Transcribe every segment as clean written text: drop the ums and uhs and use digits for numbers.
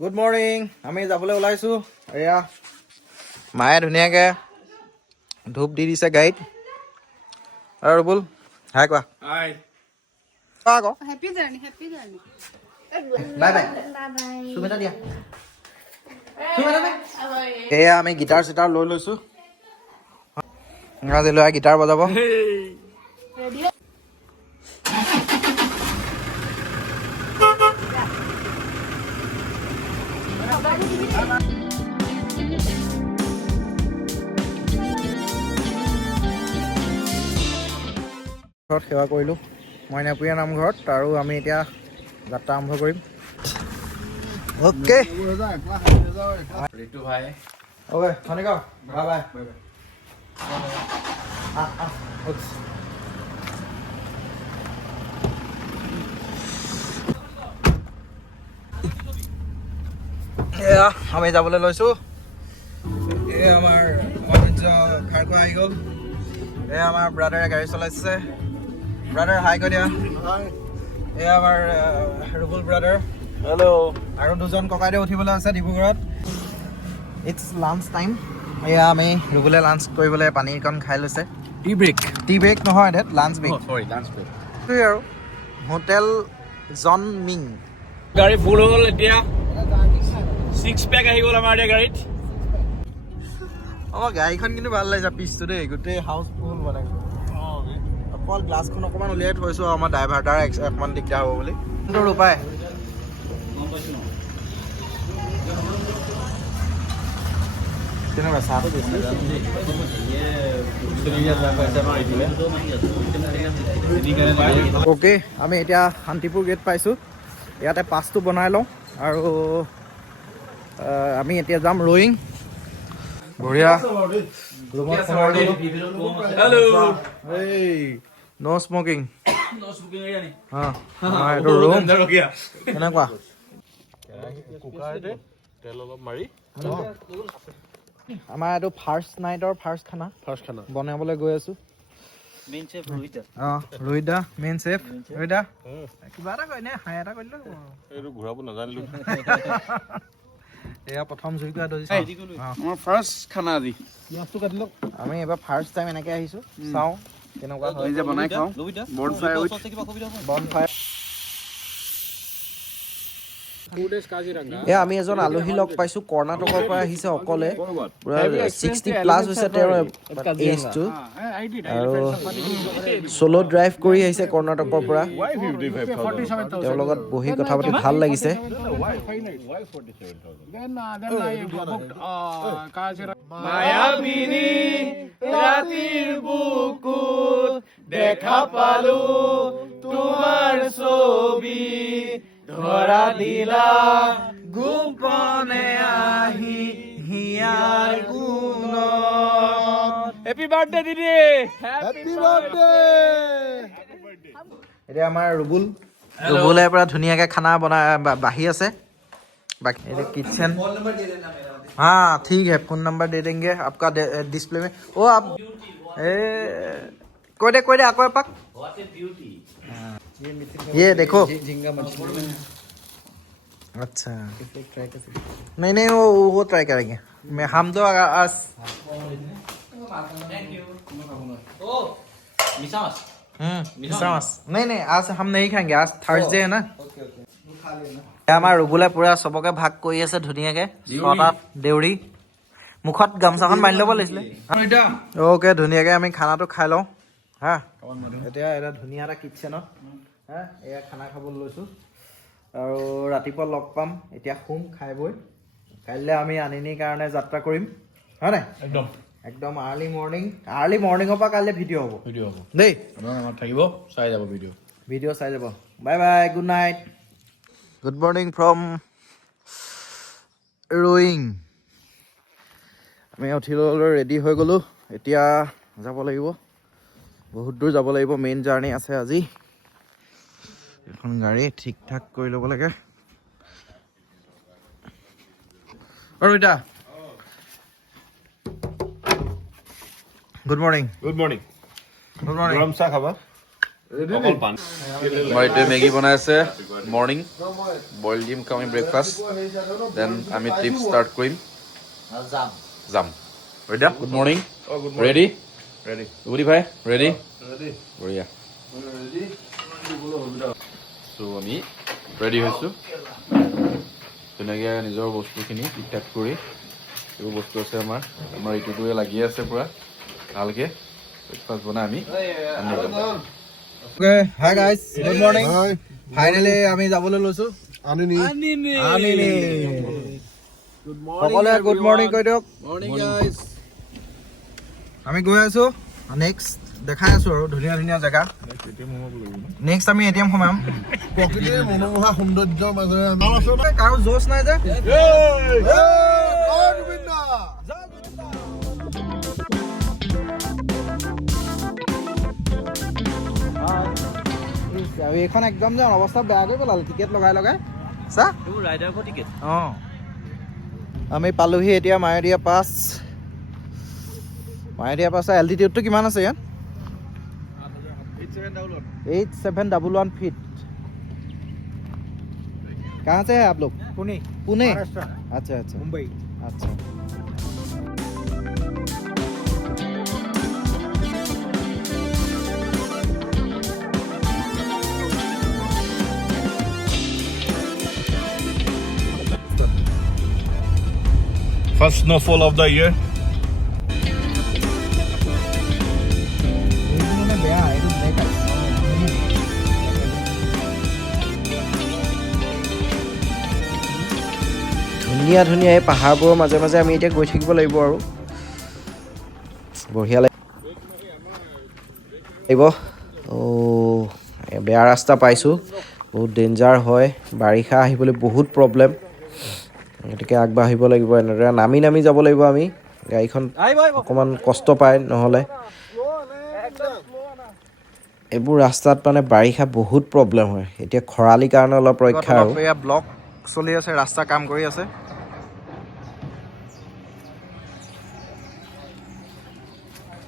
Good morning. আমি যাবলৈ ওলাইছোঁ। এয়া মায়ে ধুনীয়াকৈ ধূপ দি দিছে গাড়ীত। আৰু ৰুবুল হাই কোৱা। হাই। কোৱা আকৌ। Happy journey happy journey. Bye bye. Sumita দিয়া। এয়া আমি গিটাৰ চিটাৰ লৈ লৈছোঁ। আজি ল'ৰাই গিটাৰ বজাব। ঘৰত সেৱা কৰিলোঁ মইনাপুৰীয়া নামঘৰত, আৰু আমি এতিয়া যাত্ৰা আৰম্ভ কৰিম। অ'কে ঋতু ভাই। Okay Khanika bye bye. এয়া আমি যাবলৈ লৈছোঁ। এই আমাৰ ঐতিহ্য খাৰকৈ আহি গ'ল। এয়া আমাৰ ব্ৰাদাৰে গাড়ী চলাইছে। ব্ৰাদাৰ হাই কৈ দিয়া। এয়া আমাৰ ৰুবুল ব্ৰাদাৰ। হেল্ল'। আৰু দুজন ককাইদেউ উঠিবলৈ আছে ডিব্ৰুগড়ত। It's lunch time. এয়া আমি ৰুবুলে লাঞ্চ কৰিবলৈ পানীকণ খাই লৈছে। Tea break. টি ব্ৰেক নহয় that lunch break. Sorry lunch break. সেইটোৱে আৰু হোটেল জন মিং। গাড়ী ফুল হৈ গ'ল এতিয়া। 6 পেক আহি গ'ল আমাৰ এতিয়া গাড়ীত। আমাৰ গাড়ীখন কিন্তু ভাল লাগিছে পিচটো দেই, গোটেই হাউচ ফুল মানে। অকল গ্লাছখন অকণমান উলিয়াই থৈছোঁ আৰু আমাৰ ড্ৰাইভাৰ তাৰ অকণমান দিগদাৰ হ'ব বুলি। কিন্তু ৰূপাই কেনেকুৱা চাহটো বেছি। অ'কে আমি এতিয়া শান্তিপুৰ গেট পাইছোঁ। ইয়াতে পাছটো বনাই লওঁ আৰু আমি এতিয়া যাম ৰয়িং। বঢ়িয়া ৰুমত সোমাই গ'লো। এই ন' স্মকিং। এইটো ৰুম কেনেকুৱা। কুকাৰতে তেল অলপ মাৰি আমাৰ এইটো ফাৰ্ষ্ট নাইটৰ ফাৰ্ষ্ট খানা বনাবলৈ গৈ আছোঁ। ৰোহিত দা মেইন চেফ। ৰোহিত দা কিবা এটা কয় নে হাই এটা কৰিলে এইটো ঘূৰাব নাজানিলোঁ। এয়া প্ৰথম জুইকুৰা ধৰিছে। আমাৰ ফাৰ্ষ্ট খানা আজি। আমি এইবাৰ ফাৰ্ষ্ট টাইম এনেকৈ আহিছোঁ, চাওঁ কেনেকুৱা হয়। নিজে বনাই খাওঁ। বনফায়াৰ। আমি এজন আলহী লগ পাইছোঁ, কৰ্ণাটকৰ পৰা আহিছে অকলে। পুৰা 60+ হৈছে তেওঁৰ এজটো, আৰু চ'ল' ড্ৰাইভ কৰি আহিছে কৰ্ণাটকৰ পৰা। তেওঁৰ লগত বহি কথা পাতি ভাল লাগিছে। মায়াবিনী ৰাতিৰ বুকুত দেখা পালো তোমাৰ ছবি, ধৰা দিলা গোপনে আহি হিয়াৰ গুণত। হেপী বাৰ্থডে দিদি। Happy birthday. এতিয়া আমাৰ ৰুবুলে পৰা ধুনীয়াকৈ খানা বনাই বাঢ়ি আছে। बाकी किचन हाँ ठीक है, फ़ोन नंबर दे देंगे आपका डिस्प्ले में। वो आप कोई दे आपको पाक। ये देखो अच्छा नहीं वो ट्राई करेंगे। मैं हम तो आज नहीं आज हम नहीं खाएंगे, आज थर्सडे है ना। আমাৰ ৰুবুলে পুৰা চবকে ভাগ কৰি আছে ধুনীয়াকে। 6টাত দেউৰী মুখত গামচাখন বান্ধি ল'ব লাগিছিলে। অ'কে ধুনীয়াকৈ আমি খানাটো খাই লওঁ হা। এতিয়া এটা ধুনীয়া এটা কিটচেনত হা এয়া খানা খাবলৈ লৈছোঁ, আৰু ৰাতিপুৱা লগ পাম। এতিয়া শুম খাই বৈ, কাইলৈ আমি আনিনীৰ কাৰণে যাত্ৰা কৰিম হয় নাই। একদম আৰ্লি মৰ্ণিঙৰ পৰা কাইলৈ ভিডিঅ' হ'ব দেই। থাকিব চাই যাব ভিডিঅ' চাই যাব। Bye bye, good night, good morning from ৰয়িং। আমি উঠি ল'বলৈ ৰেডি হৈ গ'লোঁ। এতিয়া যাব লাগিব, বহুত দূৰ যাব লাগিব। মেইন জাৰ্ণি আছে আজি। এখন গাড়ী ঠিক ঠাক কৰি ল'ব লাগে। আৰু এতিয়া গুড মৰ্ণিং। গৰম চাহ খাবা। অকল পানী আমাৰ এতিয়া মেগী বনাই আছে মৰ্ণিং বইল ডিম খাম ব্ৰেকফাষ্ট দেন আমি ট্ৰিপ ষ্টাৰ্ট কৰিম যাম ready good morning ready ready good ভাই ৰেডি বঢ়িয়া চ' আমি ৰেডি হৈছোঁ ধুনীয়াকৈ নিজৰ বস্তুখিনি ঠিক ঠাক কৰি এইবোৰ বস্তু আছে আমাৰ ইটোটোৱে লাগি আছে পূৰা ভালকৈ ব্ৰেকফাষ্ট বনাই আমি hi guys good morning finally আমি যাবলৈ লৈছো সকলোৱে গুড মৰ্ণিং কৈ দিয়ক আমি গৈ আছো নেক্সট দেখাই আছো আৰু ধুনীয়া ধুনীয়া জেগা নেক্সট আমি এটিএম সোমাম প্ৰকৃতিৰ মনোমোহা সৌন্দৰ্যৰ মাজেৰে কাৰো জোচ নাই যে এইখন একদম যে অৱস্থা বেয়া কৰি পেলালে টিকেট লগাই লগাই চা অঁ আমি পালোহি এতিয়া মায়'দিয়া পাছ মায়'দিয়া পাছৰ এল্টিটিউডটো কিমান আছে ইয়াত 8711 फीट कहाँ से है आप लोग पुणे पुणे अच्छा अच्छा मुंबई अच्छा First snowfall of the year. ধুনীয়া ধুনীয়া এই পাহাৰবোৰৰ মাজে মাজে আমি এতিয়া গৈ থাকিব লাগিব আৰু বঢ়িয়া লাগিব বেয়া ৰাস্তা পাইছোঁ বহুত ডেঞ্জাৰ হয় বাৰিষা আহিবলৈ বহুত প্ৰব্লেম গতিকে আগবাঢ়িব লাগিব এনেদৰে নামি নামি যাব লাগিব আমি গাড়ীখন অকণমান কষ্ট পায় নহ'লে এইবোৰ ৰাস্তাত মানে বাৰিষা বহুত প্ৰব্লেম হয় এতিয়া খৰালিৰ কাৰণে অলপ ৰক্ষা আৰু এয়া ব্লক চলি আছে ৰাস্তা কাম কৰি আছে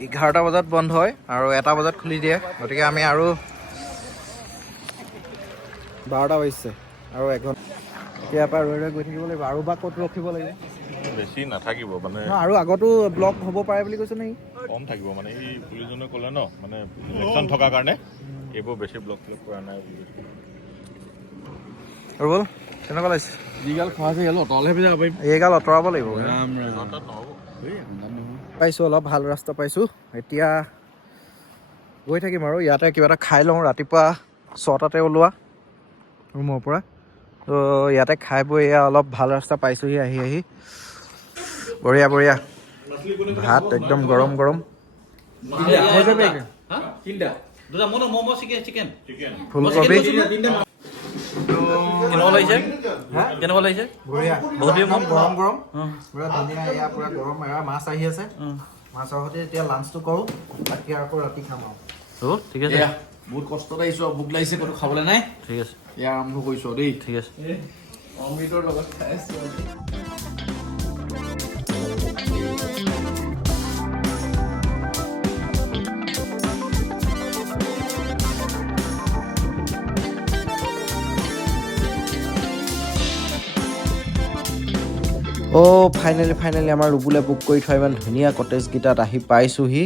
11টা বজাত বন্ধ হয় আৰু 1টা বজাত খুলি দিয়ে গতিকে আমি আৰু 12টা বাজিছে আৰু এখন এতিয়াৰ পৰা ৰৈ ৰৈ গৈ থাকিব লাগিব আৰু বা ক'ত ৰখিব লাগিব বেছি নাথাকিব মানে আৰু আগতো ব্লক হ'ব পাৰে বুলি কৈছে নেকি কম থাকিব মানে এই পুলিচজনে ক'লে ন মানে ইলেকশ্যন থকাৰ কাৰণে এইবোৰ বেছি ব্লক কৰা নাই আৰু বল কেনেকুৱা লাগিছে যিগাল খোৱা আছে ইয়ালৈ অতলেহে যাব পাৰিম এইগাল আঁতৰাব লাগিব পাইছোঁ অলপ ভাল ৰাস্তা পাইছোঁ এতিয়া গৈ থাকিম আৰু ইয়াতে কিবা এটা খাই লওঁ ৰাতিপুৱা 6টাতে ওলোৱা ৰুমৰ পৰা তো ইয়াতে খাই বৈ এয়া অলপ ভাল ৰাস্তা পাইছোঁহি আহি আহি বঢ়িয়া বঢ়িয়া ভাত একদম গৰম গৰম ফুলকবি কেনেকুৱা লাগিছে বঢ়িয়া বহুত দিন গৰম গৰম পুৰা ধুনীয়া এয়া পুৰা গৰম এয়া মাছ আহি আছে মাছৰ সৈতে এতিয়া লাঞ্চটো কৰোঁ বাকী আকৌ ৰাতি খাম আৰু ঠিক আছে বহুত কষ্টত আহিছোঁ ভোক লাগিছে ক'তো খাবলৈ নাই ঠিক আছে এয়া আৰম্ভ কৰিছোঁ দেই ঠিক আছে অমৃতৰ লগত খাই আছোঁ ফাইনেলি আমাৰ ৰুবুলে বুক কৰি থোৱা ইমান ধুনীয়া কটেজকেইটাত আহি পাইছোঁহি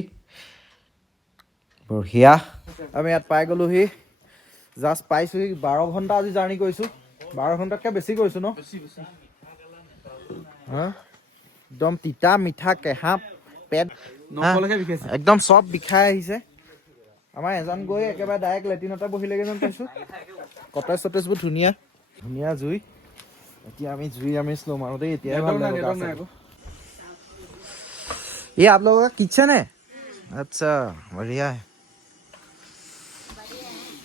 বঢ়িয়া আমি ইয়াত পাই গ'লোহি জাষ্ট পাইছোঁহি 12 ঘণ্টা আজি জাৰ্ণি কৰিছোঁ 12 ঘণ্টাতকৈ বেছি কৰিছোঁ ন একদম তিতা মিঠা কেঁহা পেট একদম চব বিষাই আহিছে আমাৰ এজন গৈ একেবাৰে ডাইৰেক্ট লেট্ৰিনতে বহিলেগৈ যেন পাইছোঁ কটেজ চটেজবোৰ ধুনীয়া ধুনীয়া জুই এতিয়া আমি জুই আমি ল'ম আৰু দেই এতিয়াই ভাল লাগিব ये आप लोगों का किचन है अच्छा बढ़िया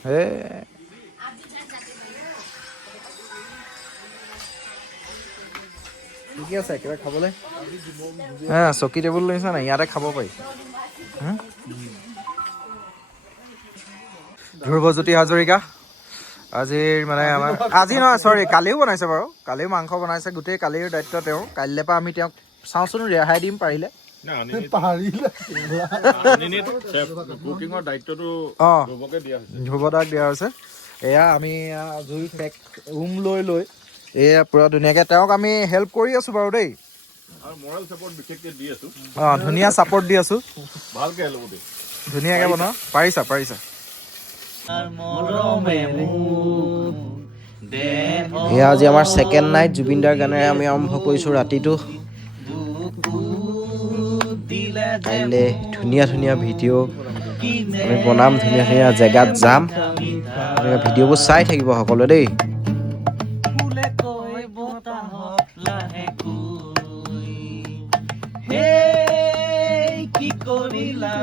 है ঠিকে আছে কিবা খাবলৈ চকী টেবুল লৈছা নাই ইয়াতে খাব পাৰি ধ্ৰুৱজ্যোতি হাজৰিকা আজিৰ মানে আমাৰ আজি নহয় চৰি কালিও বনাইছে বাৰু কালিও মাংস বনাইছে গোটেই কালিৰ দায়িত্ব তেওঁ কাইলৈৰ পৰা আমি তেওঁক চাওঁচোন ৰেহাই দিম পাৰিলে না পাৰিলে কুকিঙৰ দায়িত্বটো অঁ ধ্ৰুৱকে দিয়া হৈছে ধ্ৰুৱদাক দিয়া হৈছে এয়া আমি জুই পেক ৰুম লৈ এয়া পূৰা ধুনীয়াকৈ তেওঁক আমি হেল্প কৰি আছোঁ বাৰু দেই আৰু মৰেল ছাপৰ্ট বিশেষকৈ দি আছো অঁ ধুনীয়া ছাপৰ্ট দি আছোঁ ভালকে হেল্প দেই ধুনীয়াকৈ বনোৱা পাৰিছা এয়া আজি আমাৰ ছেকেণ্ড নাইট জুবিনদাৰ গানেৰে আমি আৰম্ভ কৰিছোঁ ৰাতিটো কাইলৈ ধুনীয়া ভিডিঅ' আমি বনাম ধুনীয়া জেগাত যাম ভিডিঅ'বোৰ চাই থাকিব সকলোৱে দেই কি কৰিলা